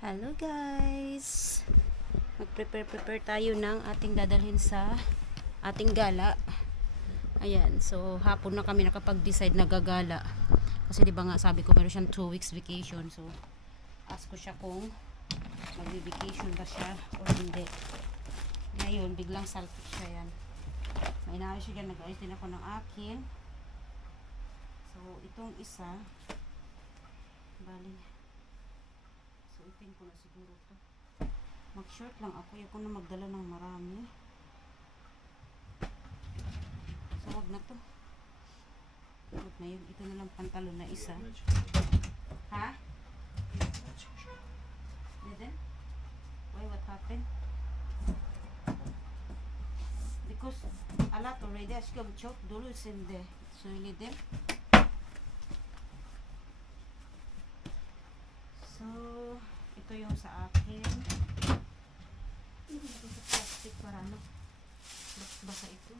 Hello guys! Mag-prepare tayo ng ating dadalhin sa ating gala. Ayan, so hapon na kami nakapag-decide na gagala. Kasi di ba nga sabi ko meron siyang 2 weeks vacation. So ask ko siya kung magbe-vacation ba siya o hindi. Ngayon, biglang saltik siya yan. May inaayos siya dyan, nag-ayos din ako ng akin. So itong isa, bali suotin ko na siguro to. Mag-short lang ako. Ayoko na magdala ng marami. So wag na to. Wag na yun. Ito na lang pantalon na isa. Ha? Didn't? Why? What happened? Because a lot already. I should choke. Dulu is in there. So you need them. So ito yung sa akin. Ito sa plastic para ano. Basa ito.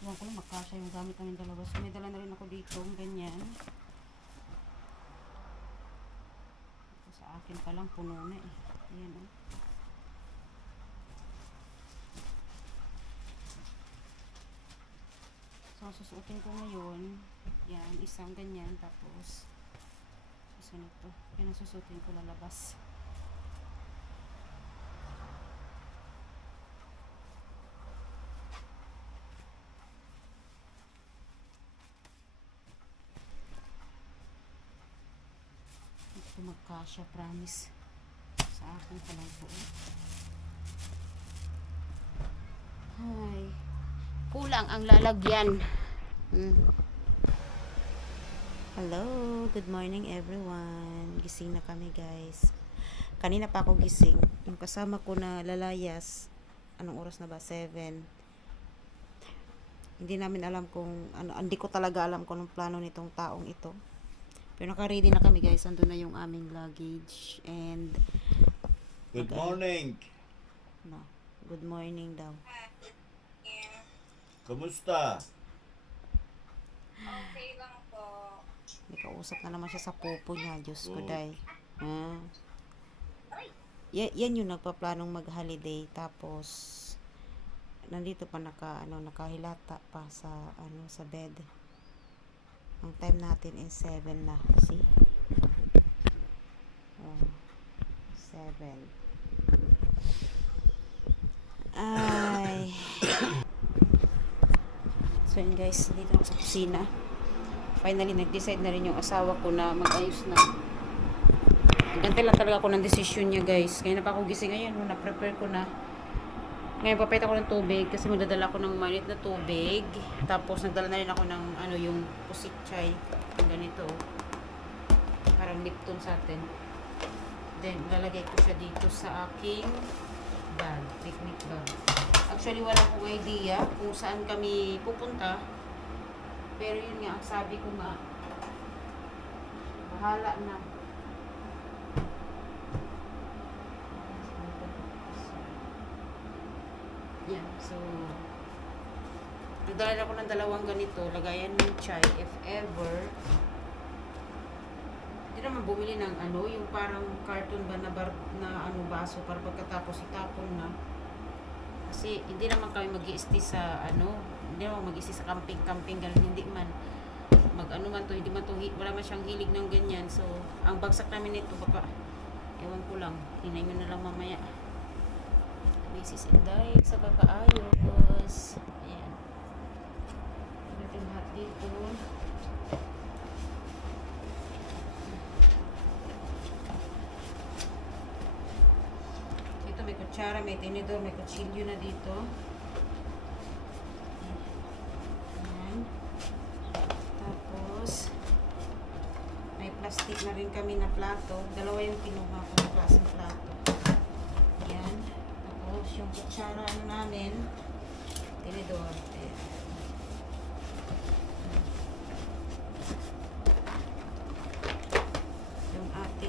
Iwan ko lang magkasya yung gamit namin dalawa. So may dala na rin ako dito. Ganyan. Ito sa akin pa lang puno na eh. Ayan o. So, susuotin ko ngayon. Yan, isang ganyan. Tapos, isa nito. Yan ang susuotin ko lalabas. Ito magkasya, promise. Sa akin palang po. Hi. Kulang ang lalagyan. Hello, good morning everyone. Gising na kami guys. Kanina pa ako gising. Yung kasama ko na lalayas, anong oras na ba? 7. Hindi namin alam kung ano, hindi ko talaga alam kung anong plano nitong taong ito. Pero naka-ready na kami guys. Andun na yung aming luggage and Good morning. no, good morning daw. Kumusta? Okay lang po. May kausap na naman siya sa pupo niya. Diyos ko, Oh. day. Yan yung nagpaplanong mag-holiday. Tapos, nandito pa nakahilata pa sa, sa bed. Ang time natin is 7 na. See? 7. Ay. So yun guys, dito ako sa kusina. Finally, nag-decide na rin yung asawa ko na mag-ayos na. Gantay lang talaga ako ng decision niya guys. Kaya na pa ako gising ngayon, na-prepare ko na. Ngayon, papait ako ng tubig kasi magdadala ako ng mainit na tubig. Tapos, nagdala na rin ako ng yung pusit chai. Yung ganito. Parang Lipton sa atin. Then, lalagay ko siya dito sa aking bag. Picnic bag. Actually, wala akong idea kung saan kami pupunta. Pero yun nga, ang sabi ko nga, bahala na. Yan, so, nagdala ako ng dalawang ganito, lagayan ng chai, if ever. Hindi naman bumili ng yung parang carton ba na, baso para pagkatapos itapon na. Kasi hindi naman kami mag-i-stay sa hindi naman mag-i-stay sa camping, ganun, hindi man man to, hindi man to, wala man siyang hilig ng ganyan. So, ang bagsak namin nito, baka, ewan ko lang, hinay mo na lang mamaya. Macy's Inday, sa kakaayos. Ayan. Natin lahat dito. May kutsara, may tinidor, may kutsilyo na dito. Ayan. Tapos, may plastic na rin kami na plato. Dalawa yung kinuha ko na klaseng plato. Ayan. Tapos, yung kutsara namin, tinidor. Ayan.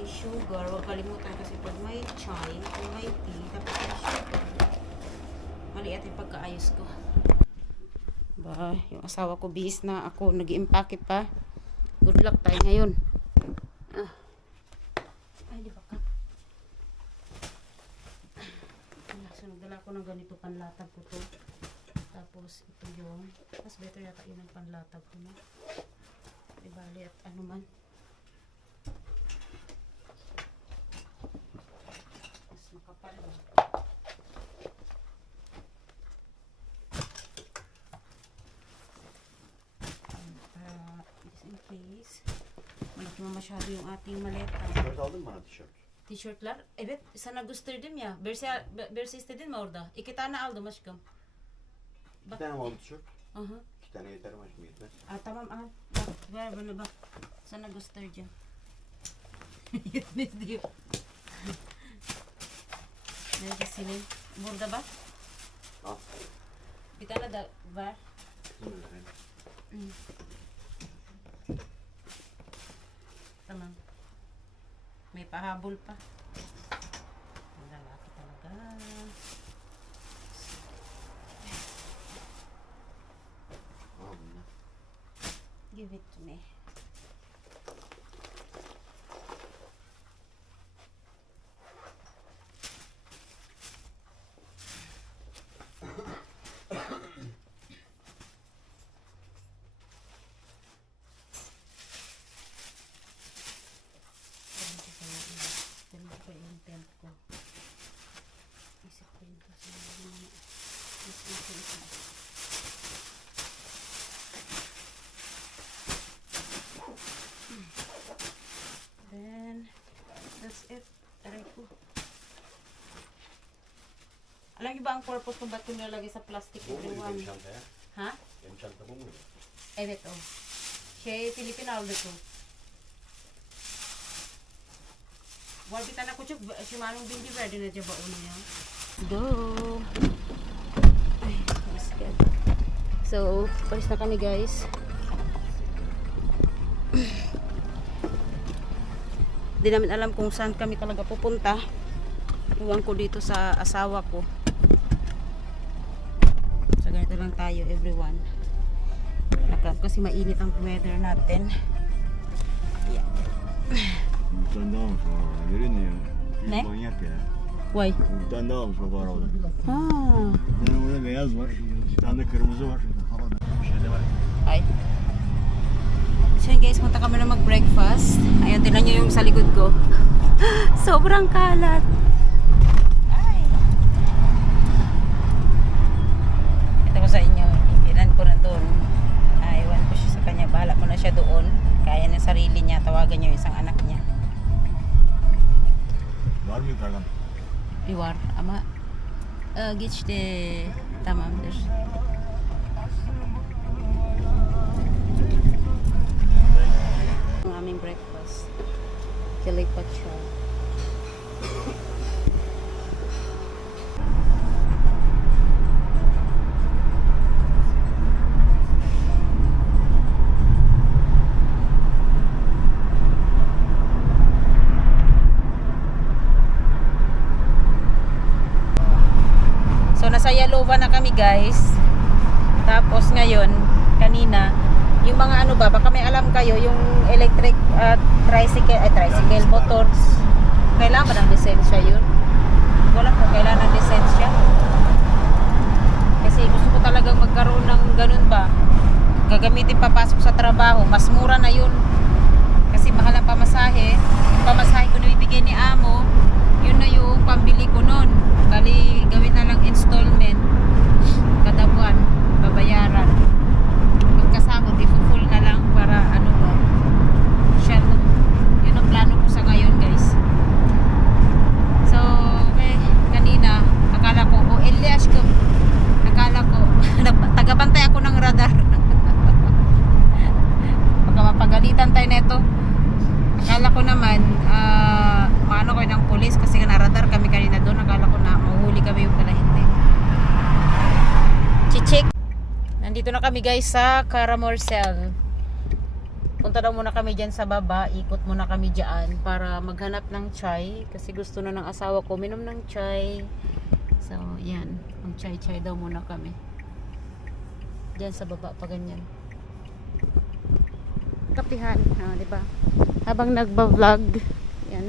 Sugar, huwag kalimutan kasi pag may chai o may tea, dapat may sugar. Mali at yung pagkaayos ko. Ba, yung asawa ko bihis na, ako nag-iimpake pa. Good luck tayo ngayon. Ah. Ay, di ba ka? So, nagdala ko ng ganito, panlatag ko to. Tapos, ito yung, mas better yata yun ang panlatag ko na. Di bali at ano man. Mas makapal ba? Just in case. Malaki mo masyado yung ating maleta. Tişört aldın mı bana tişört? Tişörtler. Evet, sana gösterdim ya. Bersi istedin mi orada? 2 tane aldım aşkım. İki tane mi aldın tişört? Aha. 2 tane yeter mi aşkım, yetmez. Tamam al. Bak, ver bana bak. Sana göstereceğim. Yetmez diyor. Nerede senin? Burada bak. Al. Bir tane de ver. Kızım öyle. Tamam. May pahabol pa. Ang lalaki talaga. Al bunu. Give it to me. Ganun ko yung tent ko. Isip ko yun kasi mas ito. Then, that's it. Aray ko. Alam niyo ba ang purpose kung ba't ko nilalagay sa plastic Bu muydu everyone? benim çantaya? Ha? Benim çanta bu muydu? Evet o. Filipin aldı ko. Var bir tane küçük şumanın bindi verdi ne acaba onu ya? Go! Ay, that's good. So, palis na kami guys. Di namin alam kung saan kami talaga pupunta. Iwan ko dito sa asawa ko. So, ganito lang tayo everyone. Kasi mainit ang weather natin. Yeah. Bir tane daha almış var orada, görüyor musun? Ne? Manyak ya. Why? Bir tane daha almış bak var orada. Ha. Bir tane burada beyaz var, bir tane de kırmızı var. Bir şey de var. Ay. So yun guys, punta kami na mag-breakfast. Ayun, tinan nyo yung sa likod ko. Sobrang kalat. Ay. Ito ko sa inyo, ibiran ko na doon. Iwan ko siya sa kanya. Bahala mo na siya doon. Kaya ng sarili niya. Tawagan niyo yung isang anak niya. Var mı yukarıdan? Var ama geçti. Tamamdır. Ang aming breakfast. Kilipat siya. So nasa Yalova na kami guys. Tapos ngayon, kanina, yung mga ano ba, baka may alam kayo, yung electric tricycle motors, kailangan ba ng lisensya yun? Wala po, kailangan ng lisensya. Kasi gusto ko talagang magkaroon ng ganun ba, gagamitin papasok sa trabaho, mas mura na yun. Kasi mahal ang pamasahe. Yung pamasahe ko na bibigay ni amo, yun na yung pambili ko nun. Kali gawin na lang installment kada buwan, babayaran. Pagkasahod, i-full na lang para ano ba, share. Yun ang plano ko sa ngayon guys. So, kanina, akala ko, Elias ko, akala ko, tagabantay ako ng radar. Baka mapagalitan tayo neto. Akala ko naman, maano ko ng pulis kasi naradar kami kanina doon. Akala ko na mahuhuli kami, yung pala hindi. Chichik. Nandito na kami guys sa Caramorsel. Punta daw muna kami dyan sa baba. Ikot muna kami dyan para maghanap ng chai. Kasi gusto na ng asawa ko minom ng chai. So yan, mag chai daw muna kami. Diyan sa baba pa ganyan. Kapihan, di ba? Habang nagba-vlog, yan.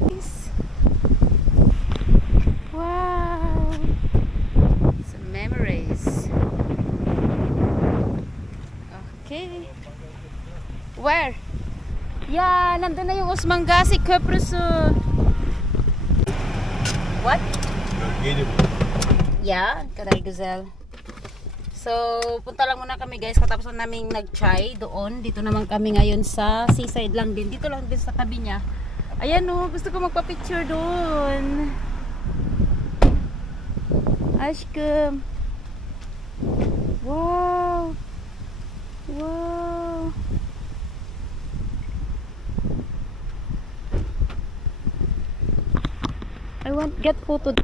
Nice. Wow. Some memories. Okay. Where? Yeah, nandun na yung Osmangasi Köprüsü. What? Gelip. Yeah, kadal güzel. So, punta lang muna kami guys. Katapos na namin nag-chai doon. Dito naman kami ngayon sa seaside lang din. Dito lang din sa tabi niya. Ayan oh, gusto ko magpa-picture doon. Aşkım. Wow. Wow. I want get photo.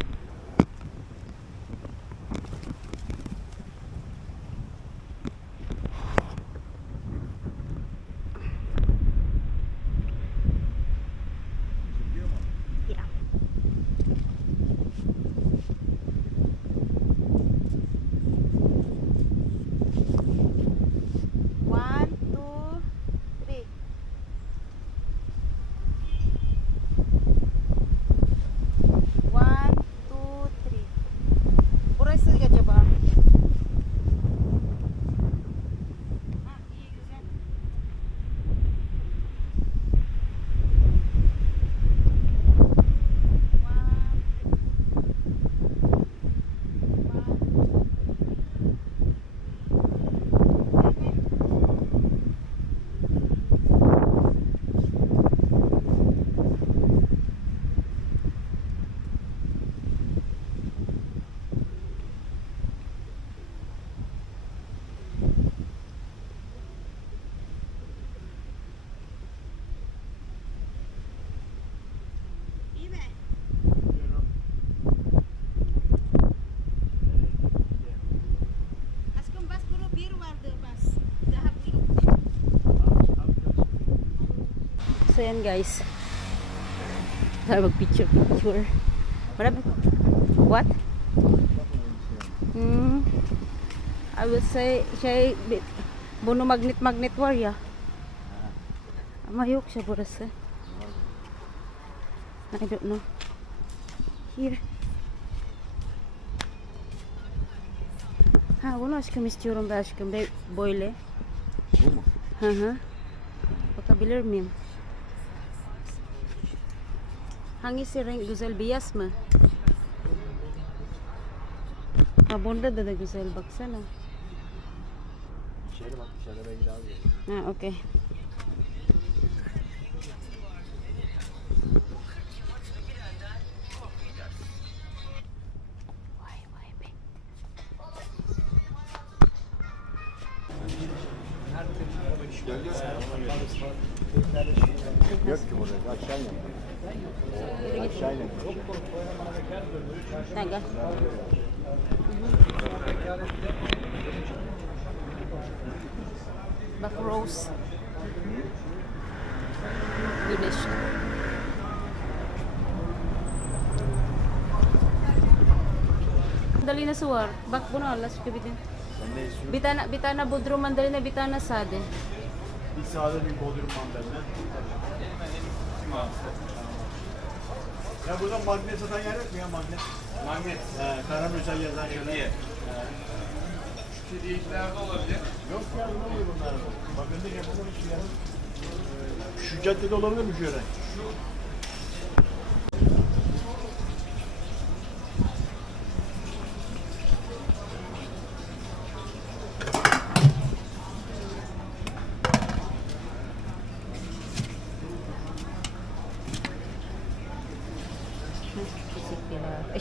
Yeah. One, two, three. One, two, three. Burası acaba? Ha, iyi güzel. İyi mi? Aşkım bas kuru bir vardı bas. Daha büyük. So yan guys. Tayo mag-picture. Marami. What? I would say şey bunu magnet var ya. Ama yok siya burası. I don't know. Here. Ha bunu aşkım istiyorum be aşkım. Böyle. Bu mu? Hı hı. Bakabilir miyim? Hangisi renk güzel? Beyaz mı? Ha bunda da güzel baksana. İçeri bak, dışarıda belki daha güzel. Ha okey. Vay vay be. Yok ki burada, aşağı in. Aşağı in. Naga. Bak rose. Güneş. Dali na suwar. Bak bunu alas kabitin. Sen ne istiyorsun? Bitana Bodrum mandalina, bitana sade. Bir sade bir bodrum mandalina. Ya burada magnet satan yer yok mu ya magnet? Magnet. Karamürsel yazan şöyle. Şu hediyecilerde olabilir. Yok ya ne oluyor bunlar? Bakın da yapılmış ya. Şu caddede olabilir mi şöyle?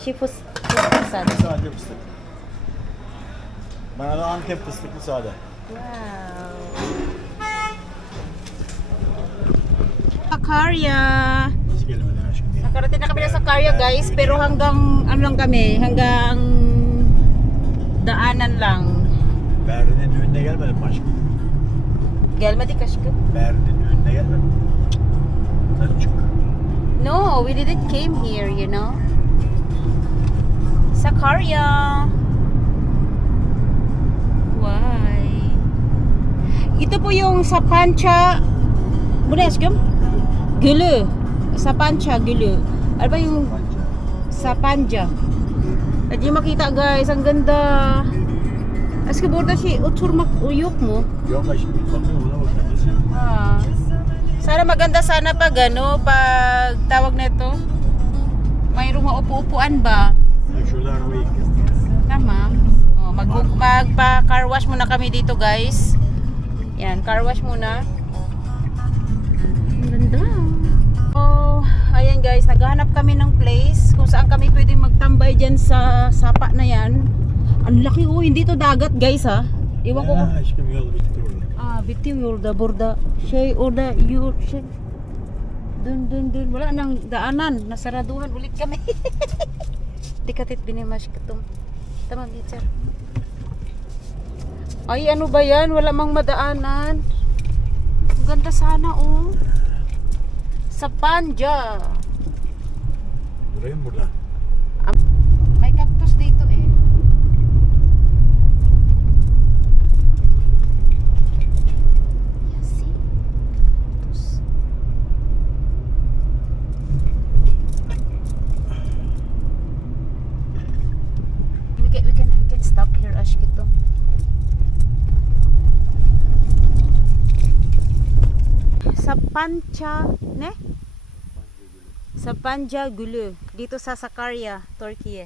Şey fıstık sade. Sade fıstık. Bana da Antep fıstıklı sade. Wow. Sakarya. Nasıl gelemedin aşkım diye. Nakarating na kami sa Sakarya guys, pero hanggang ano lang kami, hanggang daanan lang. Berrin'in düğününe gelmedin mi aşkım? Gelmedik aşkım. Berrin'in düğününe gelmedin mi? Nasıl çık? No, we didn't came here, you know. Sakarya. Why? Ito po yung sa Pancha. Muna asgam? Gulu. Sa Pancha Gulu. Ano ba yung sa Panja? Hindi makita guys, ang ganda. Aske burada şey oturmak yok mu? Yok aşkım. Bakın ona bakın. Ah. Sana maganda sana pag ano, pag tawag nito. Mayroong maupo-upuan ba? Şöyle arabayı yıkıyor. Tama. Oh, magpa car wash muna kami dito, guys. Yan, car wash muna. Ang ganda. Oh, ayan guys, naghahanap kami ng place kung saan kami pwedeng magtambay diyan sa sapa na yan. Ang laki oh, hindi to dagat, guys ha. Iwan ko. Ha, aşkım yol bitti orada. Bitti yolda burada. Orada yol dun. Wala nang daanan. Nasaraduhan ulit kami. Tikatit binimash katum. Tama, teacher. Ay, ano ba yan? Wala mang madaanan. Ang ganda sana, oh. Sa Panja. Buraya mı burada? May cactus dito, eh. See? Cactus. We can stop here, Ashkito. Sa Pancha, ne? Sa Panja Gulu, dito sa Sakarya, Turkey.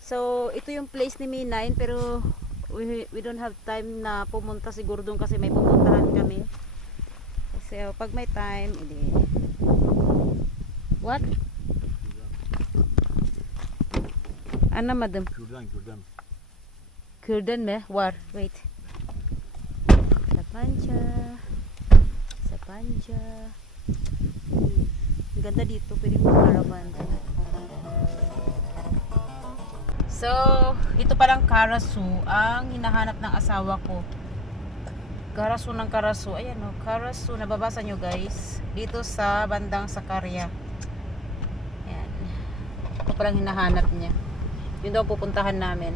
So, ito yung place ni Minain, pero we don't have time na pumunta siguro doon kasi may pupuntahan kami. So, pag may time, edi. What? Ano, madam? Kürdan. Kürdan me? War. Wait. Sa Panja. Sa Panja. Ang ganda dito. Pwede mo caravan. So, ito palang Karasu ang hinahanap ng asawa ko. Karasu ng Karasu. Ayan o. Karasu. Nababasa nyo guys. Dito sa bandang Sakarya. Ayan. Ito palang hinahanap niya. Yun daw pupuntahan namin.